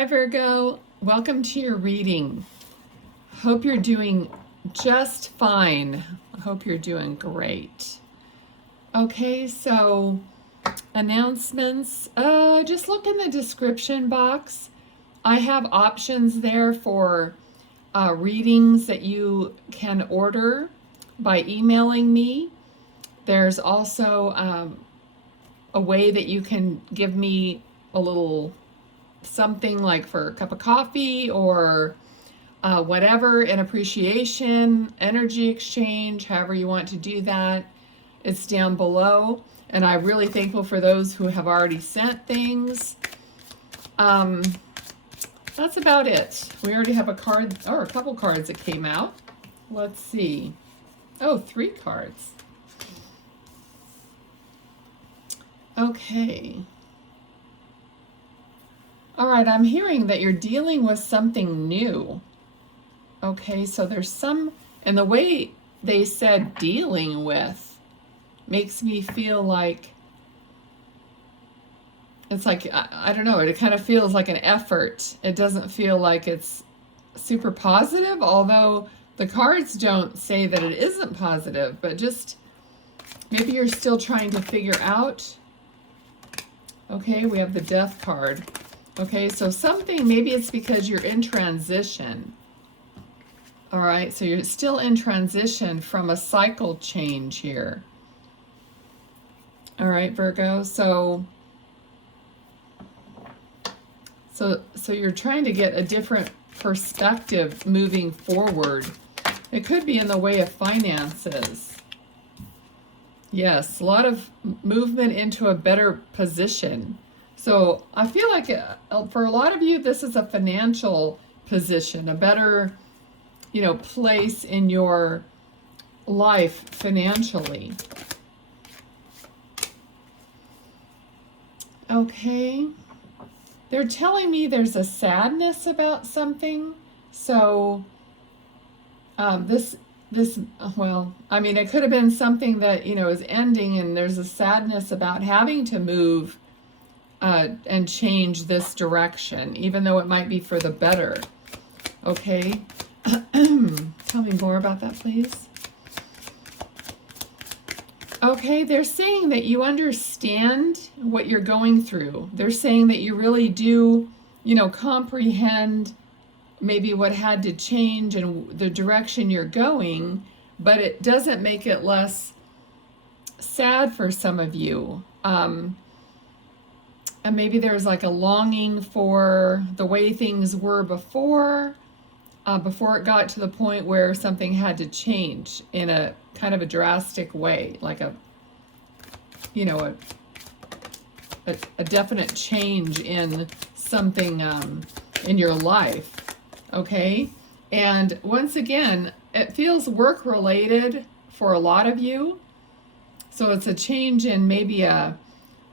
Hi Virgo, welcome to your reading. Hope you're doing just fine. I hope you're doing great. Okay, so announcements. Just look in the description box. I have options there for readings that you can order by emailing me. There's also a way that you can give me a little something like for a cup of coffee or whatever in appreciation, energy exchange, however you want to do that. It's down below, and I'm really thankful for those who have already sent things. That's about it. We already have a card, or a couple cards that came out. Let's see. Oh, 3 cards. Okay. All right, I'm hearing that you're dealing with something new. Okay, so there's some, and the way they said dealing with makes me feel like, it's like, I don't know, it kind of feels like an effort. It doesn't feel like it's super positive, although the cards don't say that it isn't positive, but just maybe you're still trying to figure out. Okay, we have the Death card. Okay, so something, maybe it's because you're in transition. All right, so you're still in transition from a cycle change here. All right, Virgo, so you're trying to get a different perspective moving forward. It could be in the way of finances. Yes, a lot of movement into a better position. So I feel like for a lot of you, this is a financial position, a better, place in your life financially. Okay. They're telling me there's a sadness about something. So well, I mean, it could have been something that, is ending, and there's a sadness about having to move and change this direction, even though it might be for the better. Okay. Tell me more about that, please. Okay, they're saying that you understand what you're going through. They're saying that you really do, comprehend maybe what had to change and the direction you're going, but it doesn't make it less sad for some of you. And maybe there's like a longing for the way things were before it got to the point where something had to change in a kind of a drastic way, like a definite change in something in your life. Okay, and once again, it feels work related for a lot of you. So it's a change in maybe a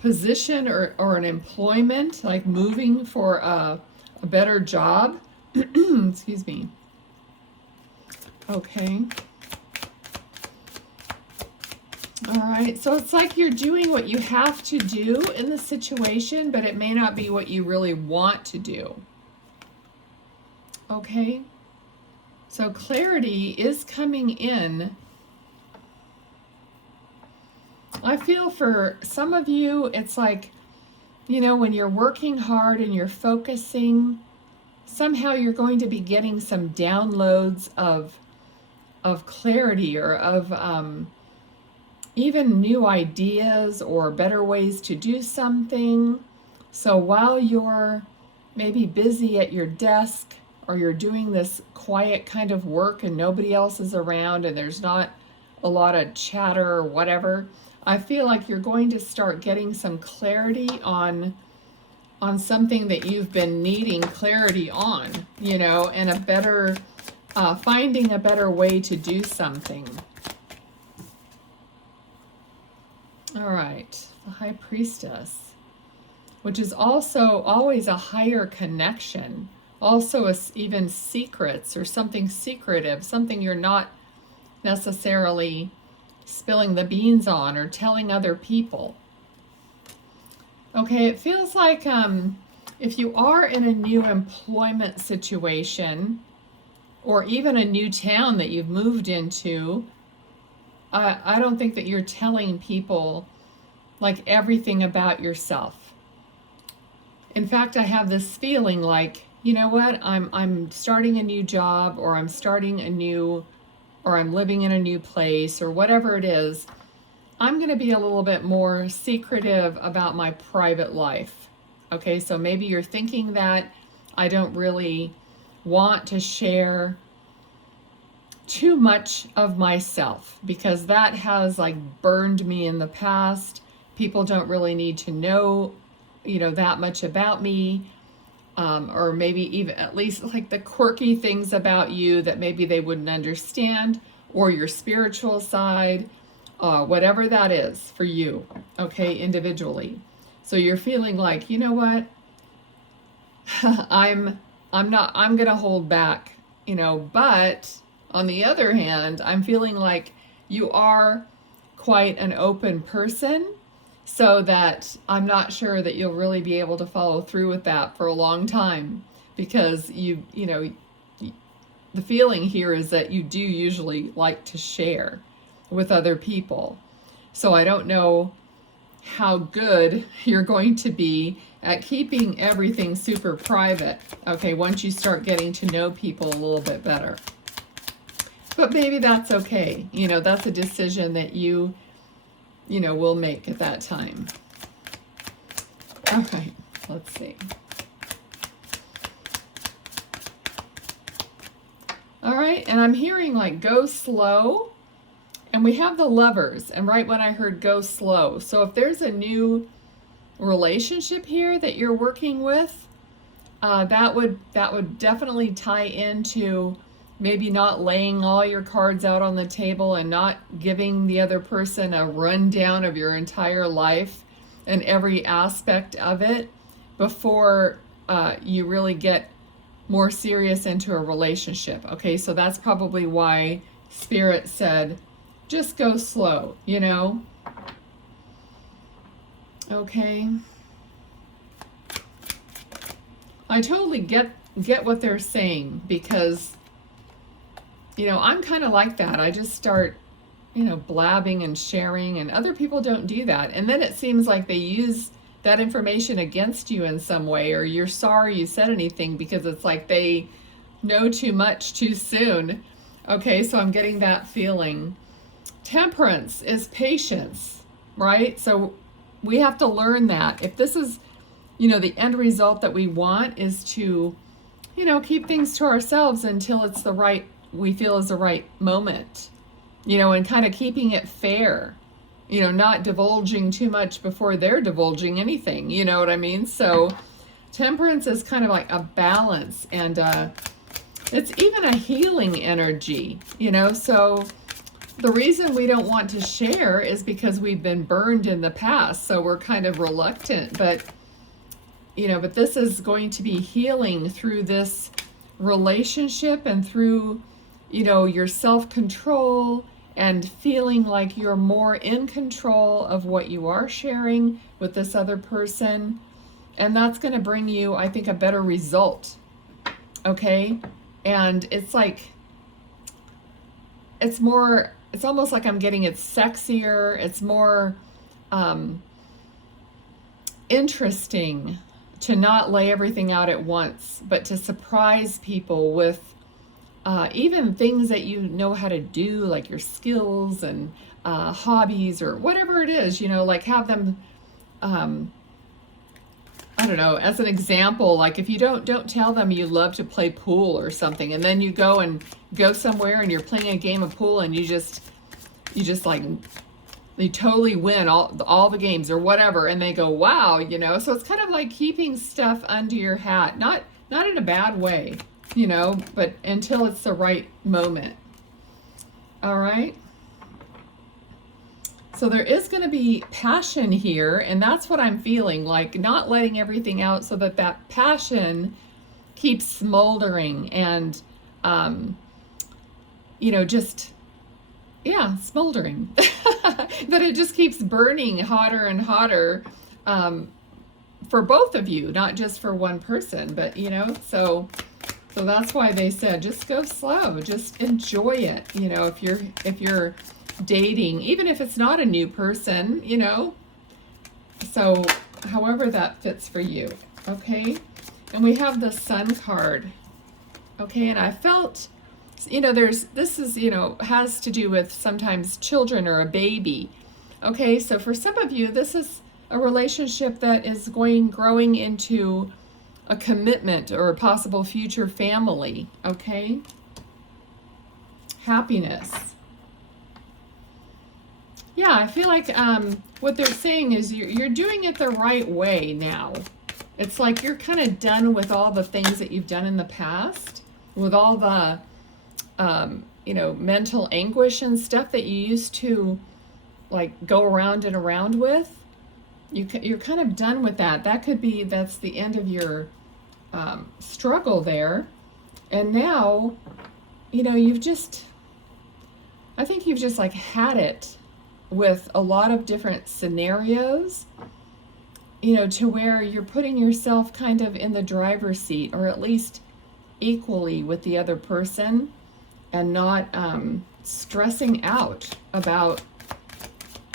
position or an employment, like moving for a better job. Excuse me. Okay. All right, so it's like you're doing what you have to do in the situation, but it may not be what you really want to do. Okay, so clarity is coming in. I feel for some of you, it's like, when you're working hard and you're focusing, somehow you're going to be getting some downloads of clarity or of even new ideas or better ways to do something. So while you're maybe busy at your desk, or you're doing this quiet kind of work and nobody else is around and there's not a lot of chatter or whatever, I feel like you're going to start getting some clarity on something that you've been needing clarity on, and a better, finding a better way to do something. All right, the High Priestess, which is also always a higher connection. Also even secrets or something secretive, something you're not necessarily spilling the beans on or telling other people. Okay, it feels like If you are in a new employment situation, or even a new town that you've moved into, I don't think that you're telling people like everything about yourself. In fact, I have this feeling like, you know what, I'm starting a new job, or I'm starting a new, or I'm living in a new place, or whatever it is. I'm going to be a little bit more secretive about my private life. Okay, so maybe you're thinking that I don't really want to share too much of myself because that has like burned me in the past. People don't really need to know, that much about me. Or maybe even at least like the quirky things about you that maybe they wouldn't understand, or your spiritual side, whatever that is for you, okay, individually. So you're feeling like, you know what, I'm gonna hold back, but on the other hand, I'm feeling like you are quite an open person, so that I'm not sure that you'll really be able to follow through with that for a long time, because the feeling here is that you do usually like to share with other people. So I don't know how good you're going to be at keeping everything super private, okay, once you start getting to know people a little bit better. But maybe that's okay. That's a decision that you will make at that time. All right, let's see. All right, and I'm hearing like go slow, and we have the Lovers, and right when I heard go slow. So if there's a new relationship here that you're working with, that would definitely tie into maybe not laying all your cards out on the table and not giving the other person a rundown of your entire life and every aspect of it before you really get more serious into a relationship. Okay, so that's probably why Spirit said, just go slow, Okay. I totally get what they're saying, because I'm kind of like that. I just start, blabbing and sharing, and other people don't do that. And then it seems like they use that information against you in some way, or you're sorry you said anything because it's like they know too much too soon. Okay, so I'm getting that feeling. Temperance is patience, right? So we have to learn that. If this is, the end result that we want is to, keep things to ourselves until it's we feel is the right moment, and kind of keeping it fair, not divulging too much before they're divulging anything, you know what I mean? So temperance is kind of like a balance, and it's even a healing energy, so the reason we don't want to share is because we've been burned in the past, so we're kind of reluctant, but this is going to be healing through this relationship and through your self-control and feeling like you're more in control of what you are sharing with this other person. And that's going to bring you, I think, a better result. Okay? And it's like, it's almost like I'm getting it's sexier. It's more interesting to not lay everything out at once, but to surprise people with even things that you know how to do, like your skills and hobbies or whatever it is, like have them, I don't know, as an example, like if you don't tell them you love to play pool or something, and then you go somewhere and you're playing a game of pool and you just like, you totally win all the games or whatever, and they go, wow, so it's kind of like keeping stuff under your hat, not in a bad way, but until it's the right moment. All right. So there is going to be passion here, and that's what I'm feeling, like not letting everything out so that passion keeps smoldering and, just, smoldering. That it just keeps burning hotter and hotter, for both of you, not just for one person, but you know, so that's why they said just go slow, just enjoy it. You know, if you're dating, even if it's not a new person, you know, so however that fits for you. Okay, and we have the Sun card. Okay, and I felt, you know, this is, you know, has to do with sometimes children or a baby. Okay, so for some of you, this is a relationship that is growing into a commitment or a possible future family. Okay, happiness. Yeah, I feel like what they're saying is you're doing it the right way now. It's like you're kind of done with all the things that you've done in the past, with all the, you know, mental anguish and stuff that you used to, like, go around and around with. You're kind of done with that. That could be, that's the end of your struggle there. And now, you know, I think you've just like had it with a lot of different scenarios, you know, to where you're putting yourself kind of in the driver's seat, or at least equally with the other person, and not stressing out about,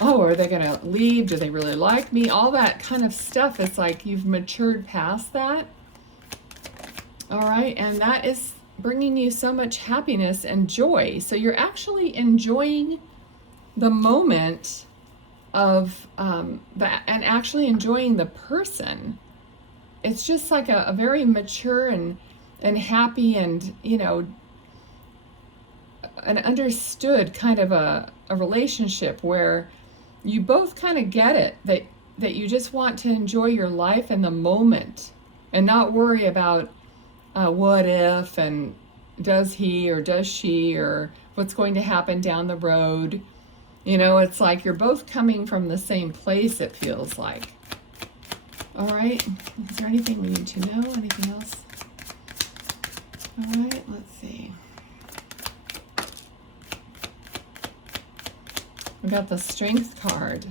oh, are they going to leave? Do they really like me? All that kind of stuff. It's like you've matured past that. All right. And that is bringing you so much happiness and joy. So you're actually enjoying the moment of that, and actually enjoying the person. It's just like a very mature and happy and, you know, an understood kind of a relationship where you both kind of get it, that you just want to enjoy your life in the moment and not worry about what if, and does he or does she, or what's going to happen down the road. You know, it's like you're both coming from the same place, it feels like. All right. Is there anything we need to know? Anything else? All right. Let's see. We got the Strength card.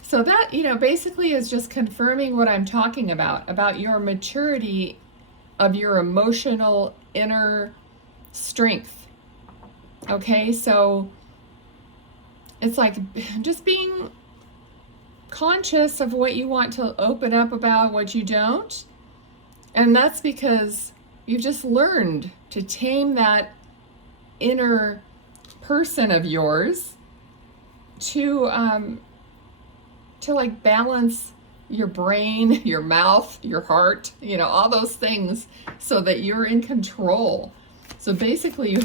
So that, you know, basically is just confirming what I'm talking about your maturity of your emotional inner strength. Okay, so it's like just being conscious of what you want to open up about, what you don't. And that's because you've just learned to tame that inner person of yours to like balance your brain, your mouth, your heart, you know, all those things, so that you're in control. So basically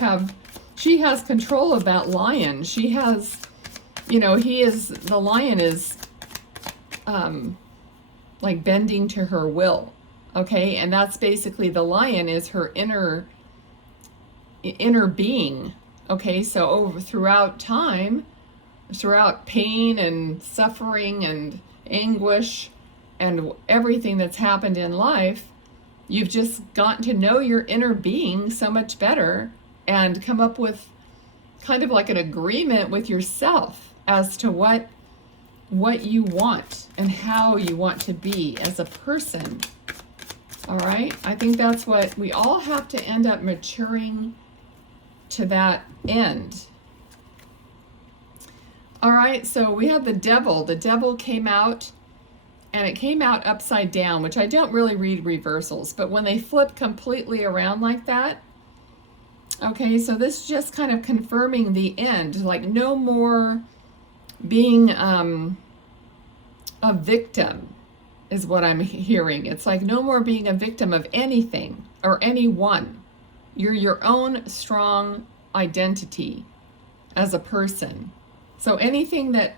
she has control of that lion. She has, you know, the lion is like bending to her will. Okay, and that's basically, the lion is her inner being. Okay, so throughout time, throughout pain and suffering and anguish and everything that's happened in life, you've just gotten to know your inner being so much better and come up with kind of like an agreement with yourself as to what you want and how you want to be as a person. All right, I think that's what we all have to end up maturing to, that end. All right, so we have the devil. The devil came out, and it came out upside down, which I don't really read reversals, but when they flip completely around like that, okay, so this is just kind of confirming the end, like no more being a victim is what I'm hearing. It's like no more being a victim of anything or anyone. You're your own strong identity as a person. So anything that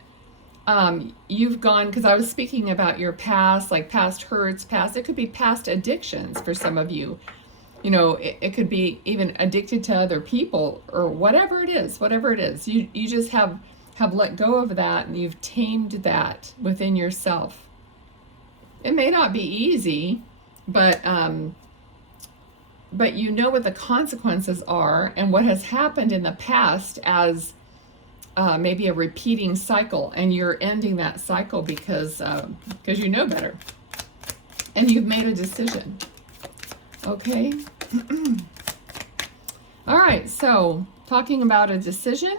you've gone, because I was speaking about your past, like past hurts, it could be past addictions for some of you. You know, it could be even addicted to other people or whatever it is. You just have let go of that, and you've tamed that within yourself. It may not be easy, but you know what the consequences are and what has happened in the past as maybe a repeating cycle, and you're ending that cycle because you know better and you've made a decision. Okay. All right, so talking about a decision.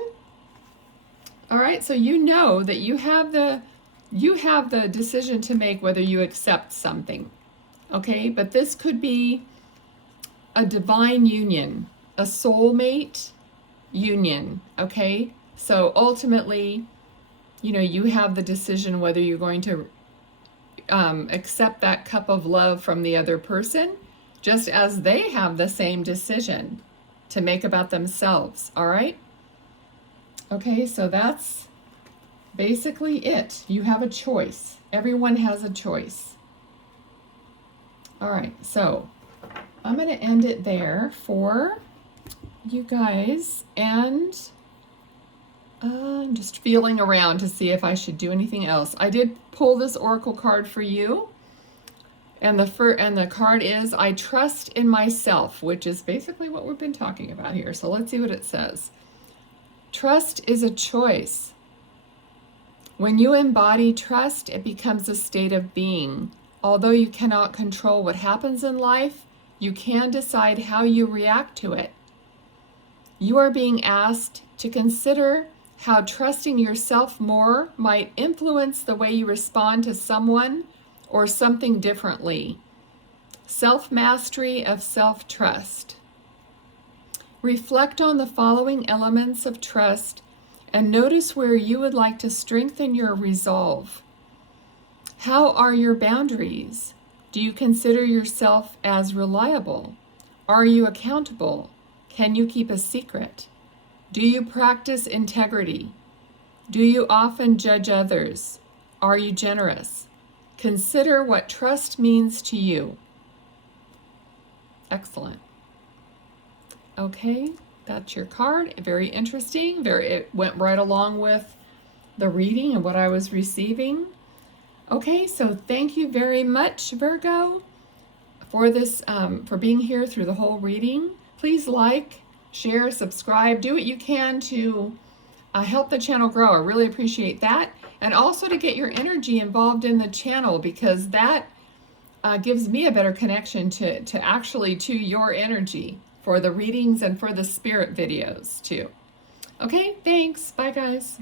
All right, so you know that you have the decision to make whether you accept something. Okay, but this could be a divine union, a soulmate union. Okay, so ultimately, you know, you have the decision whether you're going to accept that cup of love from the other person, just as they have the same decision to make about themselves. All right. Okay, so that's basically it. You have a choice. Everyone has a choice. All right, so I'm going to end it there for you guys, and I'm just feeling around to see if I should do anything else. I did pull this oracle card for you, and the card is I trust in myself, which is basically what we've been talking about here. So let's see what it says. Trust is a choice. When you embody trust, it becomes a state of being. Although you cannot control what happens in life, you can decide how you react to it. You are being asked to consider how trusting yourself more might influence the way you respond to someone or something differently. Self-mastery of self-trust. Reflect on the following elements of trust and notice where you would like to strengthen your resolve. How are your boundaries? Do you consider yourself as reliable? Are you accountable? Can you keep a secret? Do you practice integrity? Do you often judge others? Are you generous? Consider what trust means to you. Excellent. Okay, that's your card. Very interesting. It went right along with the reading and what I was receiving. Okay, so thank you very much, Virgo, for this, for being here through the whole reading. Please like, share, subscribe, do what you can to help the channel grow. I really appreciate that. And also to get your energy involved in the channel, because that gives me a better connection to your energy for the readings and for the spirit videos too. Okay, thanks. Bye, guys.